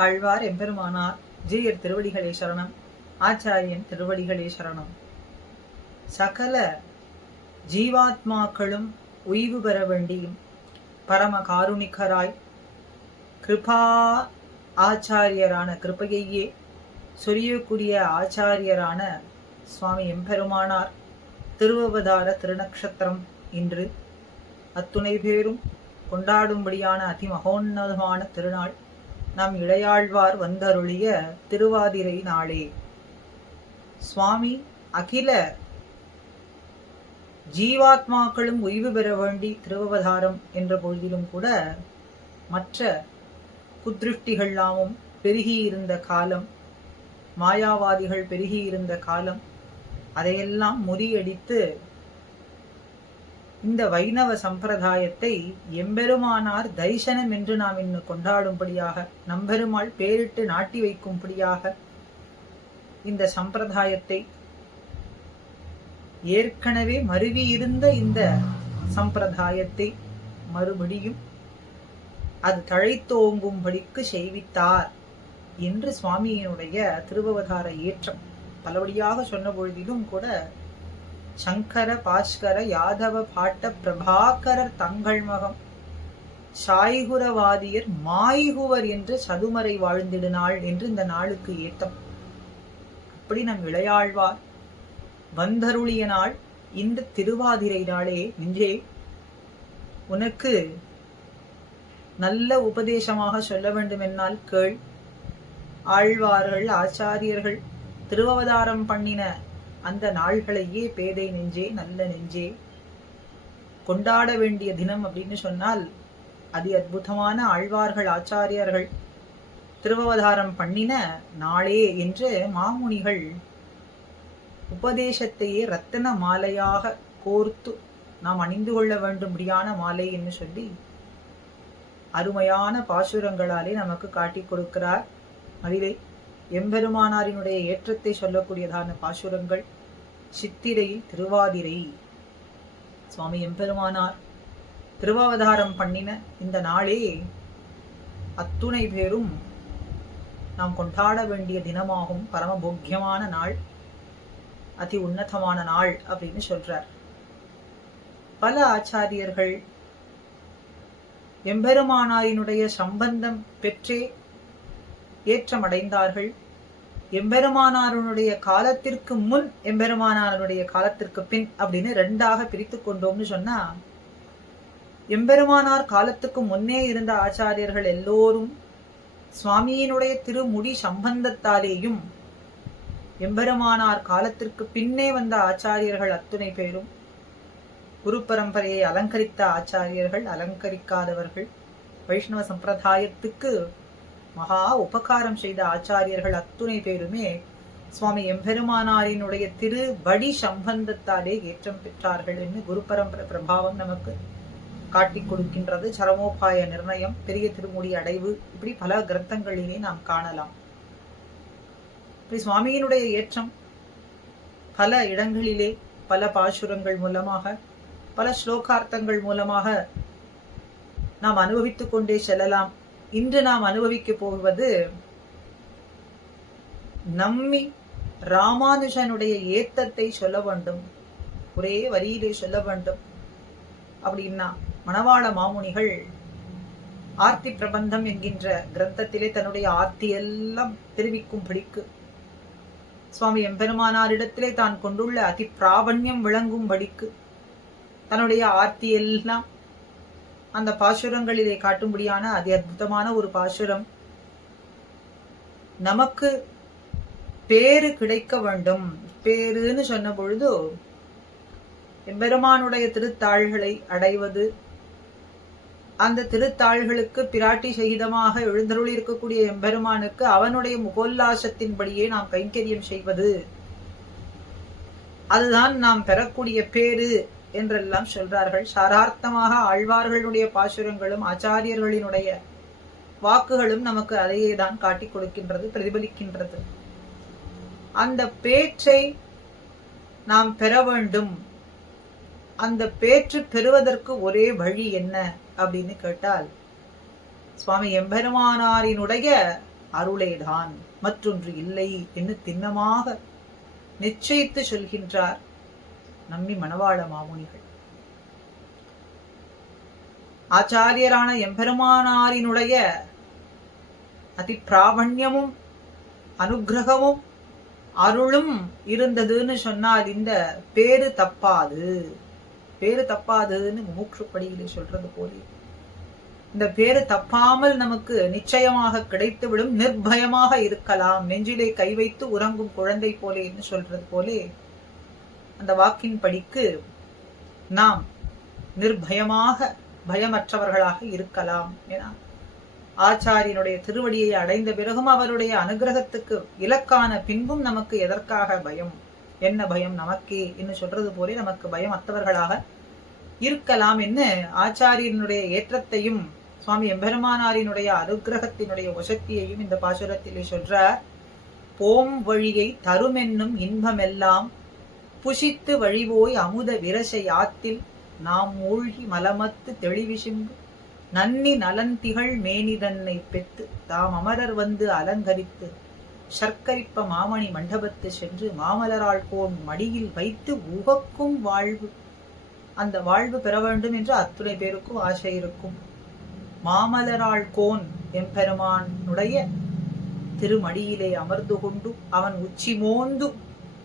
ஆழ்வார் எம்பெருமானார் ஜீயர் திருவடிகளே சரணம். ஆச்சாரியன் திருவடிகளே சரணம். சகல ஜீவாத்மாக்களும் உய்வு பெற வேண்டியும் பரம காருணிகராய் கிருபா ஆச்சாரியரான கிருபையையே சொரியக்கூடிய ஆச்சாரியரான சுவாமி எம்பெருமானார் திருவவதார திருநக்ஷத்திரம் இன்று அத்துணை பேரும் கொண்டாடும்படியான அதிமகோன்னதமான திருநாள் நம் இளையாழ்வார் வந்தருளிய திருவாதிரை நாளே. சுவாமி அகில ஜீவாத்மாக்களும் ஓய்வு பெற வேண்டி திருவவதாரம் என்ற பொழுதிலும் கூட மற்ற குத்ருஷ்டிகள்லாமும் பெருகியிருந்த காலம் மாயாவாதிகள் பெருகியிருந்த காலம் அதையெல்லாம் முறியடித்து இந்த வைணவ சம்பிரதாயத்தை எம்பெருமானார் தரிசனம் என்று நாம் இன்னும் கொண்டாடும்படியாக நம்பெருமாள் பேரிட்டு நாட்டி வைக்கும்படியாக இந்த சம்பிரதாயத்தை ஏற்கனவே மருவி இருந்த இந்த சம்பிரதாயத்தை மறுபடியும் அது தழைத்தோங்கும்படிக்கு செய்வித்தார் என்று சுவாமியினுடைய திருவவதார ஏற்றம். பலபடியாக சொன்ன பொழுதிலும் கூட சங்கர பாஸ்கர யாதவ பாட்ட பிரபாகரர் தங்கள் மகம். சாய்குரவாதியர் மாய்குவர் என்று சதுமறை வாழ்ந்திடுநாள் என்று இந்த நாளுக்கு ஏத்தம். அப்படி நம் இளையாழ்வார் வந்தருளிய நாள் இந்த திருவாதிரை நாளே நெஞ்சே உனக்கு நல்ல உபதேசமாக சொல்ல வேண்டுமென்னால் கேள். ஆழ்வார்கள் ஆச்சாரியர்கள் திருவவதாரம் பண்ணின அந்த நாள்களையே பேதை நெஞ்சே நல்ல நெஞ்சே. கொண்டாட வேண்டிய தினம் அப்படின்னு சொன்னால் அதி அற்புதமான ஆழ்வார்கள் ஆச்சாரியர்கள் திருவவதாரம் பண்ணின நாளே என்று மாமுனிகள் உபதேசத்தையே ரத்தன மாலையாக கோர்த்து நாம் அணிந்து கொள்ள வேண்டும்படியான மாலை என்று சொல்லி அருமையான பாசுரங்களாலே நமக்கு காட்டிக் கொடுக்கிறார். அதிலே எம்பெருமானாரினுடைய ஏற்றத்தை சொல்லக்கூடியதான பாசுரங்கள் சித்திரை திருவாதிரை. சுவாமி எம்பெருமானார் திருவாவதாரம் பண்ணின இந்த நாளே அத்துணை பேரும் நாம் கொண்டாட வேண்டிய தினமாகும். பரமபோக்கியமான நாள். அதி உன்னதமான நாள் அப்படின்னு சொல்றார். பல ஆச்சாரியர்கள் எம்பெருமானாரினுடைய சம்பந்தம் பெற்றே ஏற்றமடைந்தார்கள். எம்பெருமானாருடைய காலத்திற்கு முன் எம்பெருமானாருடைய காலத்திற்கு பின் அப்படின்னு ரெண்டாக பிரித்து கொண்டோம்னு சொன்னா எம்பெருமானார் காலத்துக்கு முன்னே இருந்த ஆச்சாரியர்கள் எல்லோரும் சுவாமியினுடைய திருமுடி சம்பந்தத்தாலேயும் எம்பெருமானார் காலத்திற்கு பின்னே வந்த ஆச்சாரியர்கள் அத்துணை பேரும் குரு பரம்பரையை அலங்கரித்த ஆச்சாரியர்கள் அலங்கரிக்காதவர்கள் வைஷ்ணவ சம்பிரதாயத்துக்கு மகா உபகாரம் செய்த ஆச்சாரியர்கள் அத்துணை பேருமே சுவாமி எம்பெருமானாரினுடைய திரு வடி சம்பந்தத்தாலே ஏற்றம் பெற்றார்கள் என்று குரு பரம்பரை பிரபாவம் நமக்கு காட்டிக் கொடுக்கின்றது. சரமோபாய நிர்ணயம் பெரிய திருமுடி அடைவு இப்படி பல கிரந்தங்களிலே நாம் காணலாம். இப்படி சுவாமியினுடைய ஏற்றம் பல இடங்களிலே பல பாசுரங்கள் மூலமாக பல ஸ்லோகார்த்தங்கள் மூலமாக நாம் அனுபவித்துக் கொண்டே செல்லலாம். இன்று நாம் அனுபவிக்க போவது நம்மி ராமானுஜனுடைய ஏத்தத்தை சொல்ல வேண்டும். ஒரே வரியிலே சொல்ல வேண்டும். அப்படின்னா மணவாள மாமுனிகள் ஆர்த்தி பிரபந்தம் என்கின்ற கிரந்தத்திலே தன்னுடைய ஆர்த்தி எல்லாம் தெரிவிக்கும் படிக்கு. சுவாமி எம்பெருமானாரிடத்திலே தான் கொண்டுள்ள அதி பிராபண்யம் விளங்கும்படிக்கு தன்னுடைய ஆர்த்தி எல்லாம் அந்த பாசுரங்களிலே காட்டும்படியான அதி அற்புதமான ஒரு பாசுரம். நமக்கு பேரு கிடைக்க வேண்டும். பேருன்னு சொன்ன பொழுது எம்பெருமானுடைய திருத்தாள்களை அடைவது அந்த திருத்தாள்களுக்கு பிராட்டி சகிதமாக எழுந்தருளி இருக்கக்கூடிய எம்பெருமானுக்கு அவனுடைய முகோல்லாசத்தின்படியே நாம் கைங்கரியம் செய்வது. அதுதான் நாம் பெறக்கூடிய பேரு என்றெல்லாம் சொல்றார்கள். சாரார்த்தமாக ஆழ்வார்களுடைய பாசுரங்களும் ஆச்சாரியர்களினுடைய வாக்குகளும் நமக்கு அதையே தான் காட்டிக் கொடுக்கின்றது பிரதிபலிக்கின்றது. அந்த பேச்சை நாம் பெற வேண்டும். அந்த பேச்சு பெறுவதற்கு ஒரே வழி என்ன அப்படின்னு கேட்டால் சுவாமி எம்பெருமானாரினுடைய அருளேதான் மற்றொன்று இல்லை என்று திண்ணமாக நிச்சயித்து சொல்கின்றார். நம்பி மணவாள மாமுனிகள் ஆச்சாரியரான எம்பெருமானாரினுடைய அதி பிராவண்யமும் அனுகிரகமும் அருளும் இருந்ததுன்னு சொன்னால் இந்த பேரு தப்பாது. பேரு தப்பாதுன்னு முமுட்சுப்படியிலே சொல்றது போலே. இந்த பேரு தப்பாமல் நமக்கு நிச்சயமாக கிடைத்துவிடும் நிர்பயமாக இருக்கலாம். நெஞ்சிலே கை வைத்து உறங்கும் குழந்தை போலே என்று சொல்றது போலே. அந்த வாக்கின் படிக்கு நாம் நிர்பயமாக பயமற்றவர்களாக இருக்கலாம் என ஆச்சாரியனுடைய திருவடியை அடைந்த பிறகும் அவருடைய அனுகிரகத்துக்கு இலக்கான பின்பும் நமக்கு எதற்காக பயம்? என்ன பயம் நமக்கே? என்று சொல்றது போலே நமக்கு பயம் அத்தவர்களாக இருக்கலாம் என்று ஆச்சாரியனுடைய ஏற்றத்தையும் சுவாமி எம்பெருமானாரினுடைய அனுகிரகத்தினுடைய வசத்தியையும் இந்த பாசுரத்திலே சொல்றார். போம் வழியை தருமென்னும் இன்பமெல்லாம் புஷித்து வழிபோய் அமுத விரசை ஆத்தில் நாம் மூழ்கி மலமத்து தெளிவிசும்பு நன்னி நலன் திகழ் மேனிதன்னை பெத்து தாம் அமரர் வந்து அலங்கரித்து சர்க்கரிப்ப மாமணி மண்டபத்து சென்று மாமலரால் போன் மடியில் வைத்து உகக்கும் வாழ்வு. அந்த வாழ்வு பெற வேண்டும் என்று அத்துணை பேருக்கும் ஆசை இருக்கும். மாமலரால் கோன் எம்பெருமானுடைய திருமடியிலே அமர்ந்து கொண்டு அவன் உச்சி மோந்து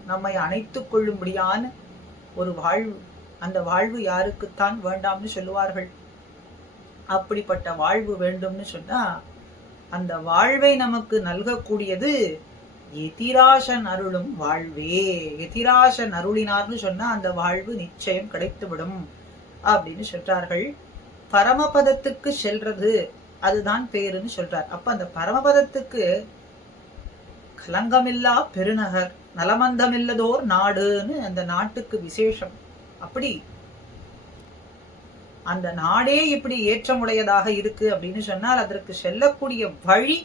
நம்மை அணைத்துக் கொள்ளும்படியான ஒரு வாழ்வு. அந்த வாழ்வு யாருக்குத்தான் வேண்டாம்னு சொல்லுவார்கள். அப்படிப்பட்ட வாழ்வு வேண்டும்னு சொன்னா அந்த வாழ்வை நமக்கு நல்கக்கூடியது எதிராசன் அருளும் வாழ்வே. எதிராசன் அருளினார்னு சொன்னா அந்த வாழ்வு நிச்சயம் கிடைத்துவிடும் அப்படின்னு சொல்றார்கள். பரமபதத்துக்கு செல்றது அதுதான் பேருன்னு சொல்றார். அப்ப அந்த பரமபதத்துக்கு கலங்கமில்லா பெருநகர் நலமந்தமில்லதோர் நாடுன்னு அந்த நாட்டுக்கு விசேஷம். அப்படி அந்த நாடே இப்படி ஏற்றமுடையதாக இருக்கு அப்படின்னு சொன்னால் அதற்கு செல்லக்கூடிய வழி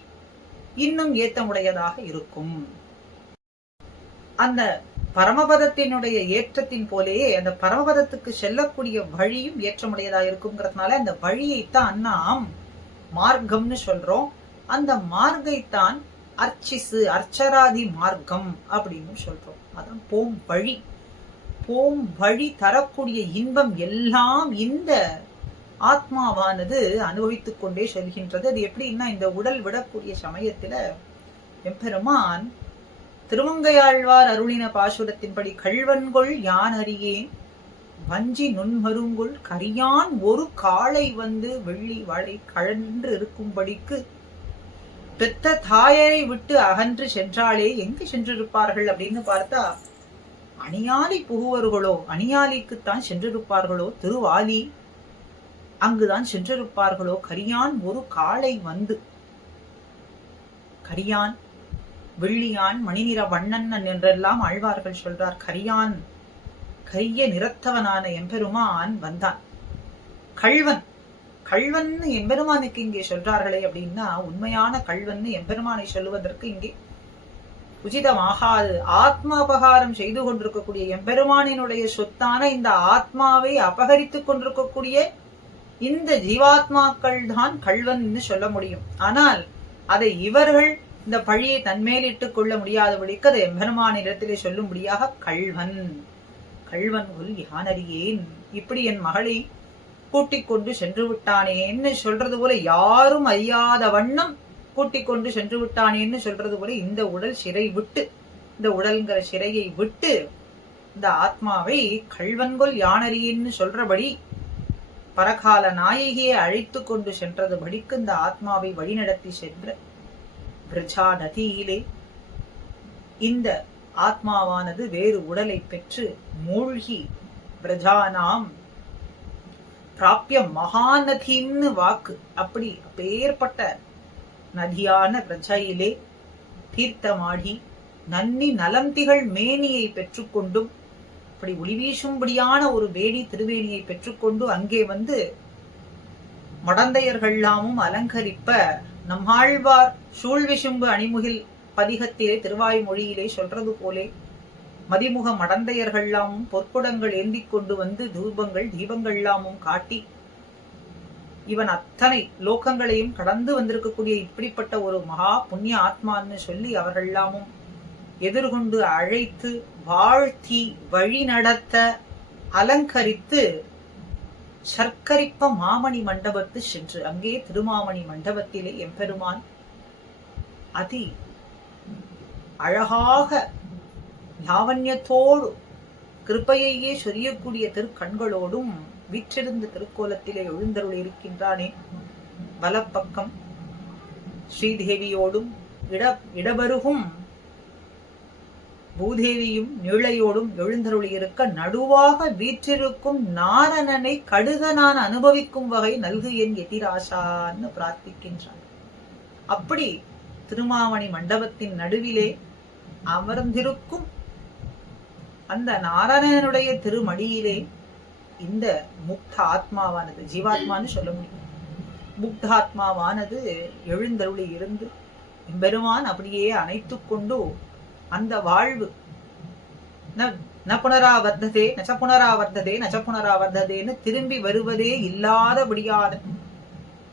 இன்னும் ஏற்றமுடையதாக இருக்கும். அந்த பரமபதத்தினுடைய ஏற்றத்தின் போலேயே அந்த பரமபதத்துக்கு செல்லக்கூடிய வழியும் ஏற்றமுடையதாக இருக்குங்கிறதுனால அந்த வழியைத்தான் நாம் மார்க்கம்னு சொல்றோம். அந்த மார்க்கைத்தான் அர்ச்சிசு அர்ச்சராதி மார்க்கம் அப்படின்னு சொல்றோம். அதான் போம் வழி. போம் வழி தரக்கூடிய இன்பம் எல்லாம் இந்த ஆத்மாவானது அனுபவித்துக் கொண்டே செல்கின்றது. அது எப்படின்னா இந்த உடல் விடக்கூடிய சமயத்துல எம்பெருமான் திருமங்கையாழ்வார் அருளின பாசுரத்தின்படி கல்வன்கொள் யான் அறியேன் வஞ்சி நுண்மருங்குள் கரியான் ஒரு காளை வந்து வெள்ளி வளை கழன்று இருக்கும்படிக்கு பெத்த தாயரை விட்டு அகன்று சென்றாலே எங்கு சென்றிருப்பார்கள் அப்படின்னு பார்த்தா அணியாலி புகுவர்களோ அணியாலிக்குத்தான் சென்றிருப்பார்களோ திருவாலி அங்குதான் சென்றிருப்பார்களோ கரியான் ஒரு காளை வந்து. கரியான் வெள்ளியான் மணிநிற வண்ணன் என்றெல்லாம் ஆழ்வார்கள் சொல்றார். கரியான் கரிய நிறத்தவனான எம்பெருமான் வந்தான். கள்வன் கல்வன்னு எம்பெருமானுக்கு இங்கே சொல்றார்களே அப்படின்னா உண்மையான கல்வன்னு எம்பெருமானை சொல்லுவதற்கு இங்கே உச்சிதமாகாது ஆத்ம அபகாரம் செய்து கொண்டிருக்கக்கூடிய எம்பெருமானினுடைய சொத்தான இந்த ஆத்மாவை அபகரித்துக் கொண்டிருக்கக்கூடிய இந்த ஜீவாத்மாக்கள் தான் கள்வன் சொல்ல முடியும். ஆனால் அதை இவர்கள் இந்த பழியை தன்மேல் இட்டுக் கொள்ள முடியாதபடிக்கு அதை எம்பெருமானிடத்திலே சொல்லும்படியாக கள்வன் கள்வன் ஒரு யானறியேன். இப்படி என் மகளை கூட்டிக் கொண்டு சென்று விட்டானேன்னு சொல்றது போல யாரும் அறியாத வண்ணம் கூட்டிக் கொண்டு சென்று விட்டானேன்னு சொல்றது போல இந்த உடல் சிறை விட்டு இந்த உடல்ங்கிற சிறையை விட்டு இந்த ஆத்மாவை கல்வன்கொல் யானறியின்னு சொல்றபடி பரகால நாயகியை அழைத்து கொண்டு சென்றது படிக்கு இந்த ஆத்மாவை வழிநடத்தி சென்ற பிரஜா நதியிலே இந்த ஆத்மாவானது வேறு உடலை பெற்று மூழ்கி பிரஜானாம் பிராபிய மகாநதின்னு வாக்கு. அப்படி அப்பேற்பட்ட நதியான பிரஜையிலே தீர்த்தமாடி நன்னி நலந்திகள் மேனியை பெற்றுக்கொண்டும் அப்படி ஒளி வீசும்படியான ஒரு வேணி திருவேணியை பெற்றுக்கொண்டு அங்கே வந்து மடந்தையர்கள்லாமும் அலங்கரிப்ப நம்மாழ்வார் சூழ்விசும்பு அணிமுகில் பதிகத்திலே திருவாய்மொழியிலே சொல்றது போலே மதிமுக மடந்தையர்கள்லாமும் பொற்குடங்கள் ஏந்திக் கொண்டு வந்து தூபங்கள் தீபங்கள்லாமும் காட்டி இவன் அத்தனை லோகங்களையும் கடந்து வந்திருக்கக்கூடிய இப்படிப்பட்ட ஒரு மகா புண்ணிய ஆத்மான்னு சொல்லி அவர்கள்லாமும் எதிர்கொண்டு அழைத்து வாழ்த்தி வழி நடத்த அலங்கரித்து சர்க்கரிப்ப மாமணி மண்டபத்து சென்று அங்கே திருமாமணி மண்டபத்திலே எம்பெருமான் அதி அழகாக லாவண்யத்தோடு கிருப்பையையே சொரியக்கூடிய திருக்கண்களோடும் வீற்றிருந்த திருக்கோலத்திலே எழுந்தருள் இருக்கின்றானே. வலப்பக்கம் ஸ்ரீதேவியோடும் இட இடபருகும் பூதேவியும் நிழையோடும் எழுந்தருள் இருக்க நடுவாக வீற்றிருக்கும் நாரணனை கடுக நான் அனுபவிக்கும் வகை நல்கு என் எதிராசான்னு பிரார்த்திக்கின்றான். அப்படி திருமாவணி மண்டபத்தின் நடுவிலே அமர்ந்திருக்கும் அந்த நாராயணனுடைய திருமடியிலே இந்த முக்த ஆத்மாவானது ஜீவாத்மான்னு சொல்ல முடியும். முக்தாத்மாவானது எழுந்தருளி இருந்து பெருமான் அப்படியே அணைத்து கொண்டு அந்த வாழ்வு ந- ந புனராவர்த்ததே நச்ச புனராவர்த்ததே நச்ச புனராவர்த்ததேன்னு திரும்பி வருவதே இல்லாதபடியான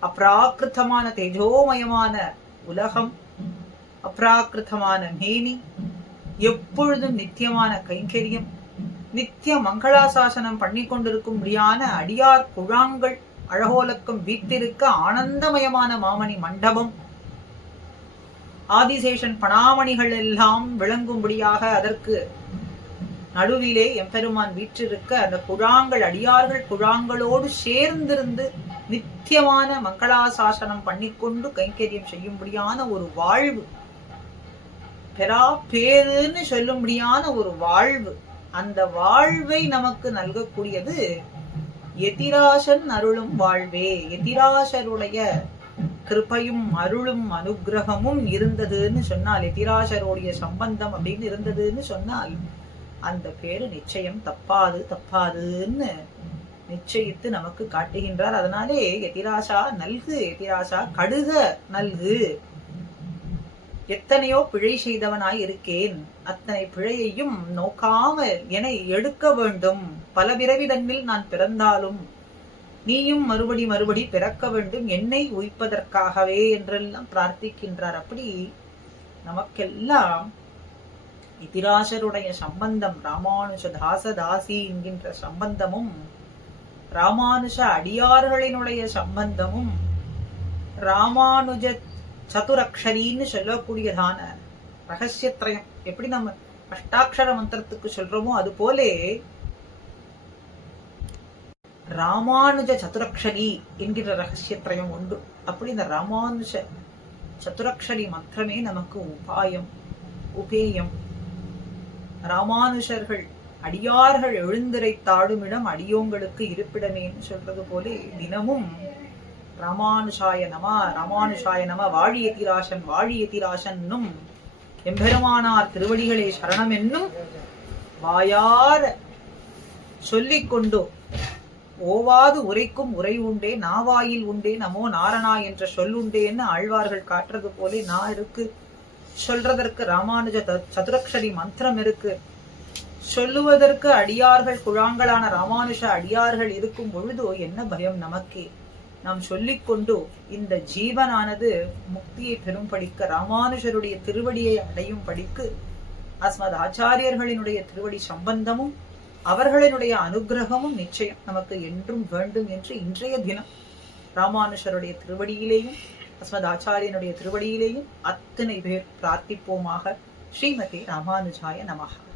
அப்ராக்கிருத்தமான தேஜோமயமான உலகம் அப்ராக்கிருத்தமான மேனி எப்பொழுதும் நித்தியமான கைங்கரியம் நித்திய மங்களாசாசனம் பண்ணி கொண்டிருக்கும்படியான அடியார் குழாங்கள் அழகோலக்கம் வீட்டிருக்க ஆனந்தமயமான மாமணி மண்டபம். ஆதிசேஷன் பணாமணிகள் எல்லாம் விளங்கும்படியாக அதற்கு நடுவிலே எம்பெருமான் வீற்றிருக்க அந்த குழாங்கள் அடியார்கள் குழாங்களோடு சேர்ந்திருந்து நித்தியமான மங்களாசாசனம் பண்ணிக்கொண்டு கைங்கரியம் செய்யும்படியான ஒரு வாழ்வு. பெரா பேருன்னு சொல்லும்படியான ஒரு வாழ்வு. அந்த வாழ்வை நமக்கு நல்கக்கூடியது எதிராசன் அருளும் வாழ்வே. எதிராசருடைய கிருபையும் அருளும் அனுக்கிரகமும் இருந்ததுன்னு சொன்னால் எதிராசருடைய சம்பந்தம் அப்படின்னு இருந்ததுன்னு சொன்னால் அந்த பேரு நிச்சயம் தப்பாது தப்பாதுன்னு நிச்சயித்து நமக்கு காட்டுகின்றார். அதனாலே எதிராசா நல்கு எதிராசா கடுக நல்கு. எத்தனையோ பிழை செய்தவனாய் இருக்கேன். அத்தனை பிழையையும் நோக்காமல் என்னை எடுக்க வேண்டும். பல பிறவி தன்னில் நான் பிறந்தாலும் நீயும் மறுபடி மறுபடி பிறக்க வேண்டும். என்னை உய்ப்பதற்காகவே என்றெல்லாம் பிரார்த்திக்கின்றார். அப்படி நமக்கெல்லாம் இதிராசருடைய சம்பந்தம் ராமானுஜ தாச தாசி என்கின்ற சம்பந்தமும் ராமானுஜ அடியார்களினுடைய சம்பந்தமும் ராமானுஜ சதுரக்ஷரின்னு சொல்லக்கூடியதான ரகசியத்ரயம் எப்படி நம்ம அஷ்டாட்சர மந்திரத்துக்கு சொல்றோமோ அது போலே ராமானுஜ சதுரக்ஷரி என்கிற ரகசியத்ரயம் உண்டு. அப்படி இந்த ராமானுஜ சதுரக்ஷரி மந்திரமே நமக்கு உபாயம் உபேயம். ராமானுஷர்கள் அடியார்கள் எழுந்திரை தாடுமிடம் அடியோங்களுக்கு இருப்பிடமேன்னு சொல்றது போலே தினமும் ராமானுஷாய நம ராமானுஷாய நம வாழியதிராசன் வாழியதிராசன்னும் எம்பெருமானார் திருவடிகளே சரணம் என்னும் வாயார சொல்லிக்கொண்டு ஓவாது உரைக்கும் உரை உண்டே நாவாயில் உண்டே நமோ நாரணா என்ற சொல்லுண்டேன்னு ஆழ்வார்கள் காட்டுறது போலே நான் இருக்கு. சொல்றதற்கு ராமானுஜ சதுரக்ஷரி மந்திரம் இருக்கு. சொல்லுவதற்கு அடியார்கள் குழாங்களான ராமானுஷ அடியார்கள் இருக்கும் பொழுதோ என்ன பயம் நமக்கே? நாம் சொல்லிக்கொண்டு இந்த ஜீவனானது முக்தியை பெறும் படிக்க ராமானுஷருடைய திருவடியை அடையும் படிக்கு அஸ்மத் ஆச்சாரியர்களினுடைய திருவடி சம்பந்தமும் அவர்களினுடைய அனுக்கிரகமும் நிச்சயம் நமக்கு என்றும் வேண்டும் என்று இன்றைய தினம் ராமானுஷருடைய திருவடியிலேயும் அஸ்மத் ஆச்சாரியனுடைய திருவடியிலேயும் அத்தனை பேர் பிரார்த்திப்போமாக ஸ்ரீமதி ராமானுஜாய நமகா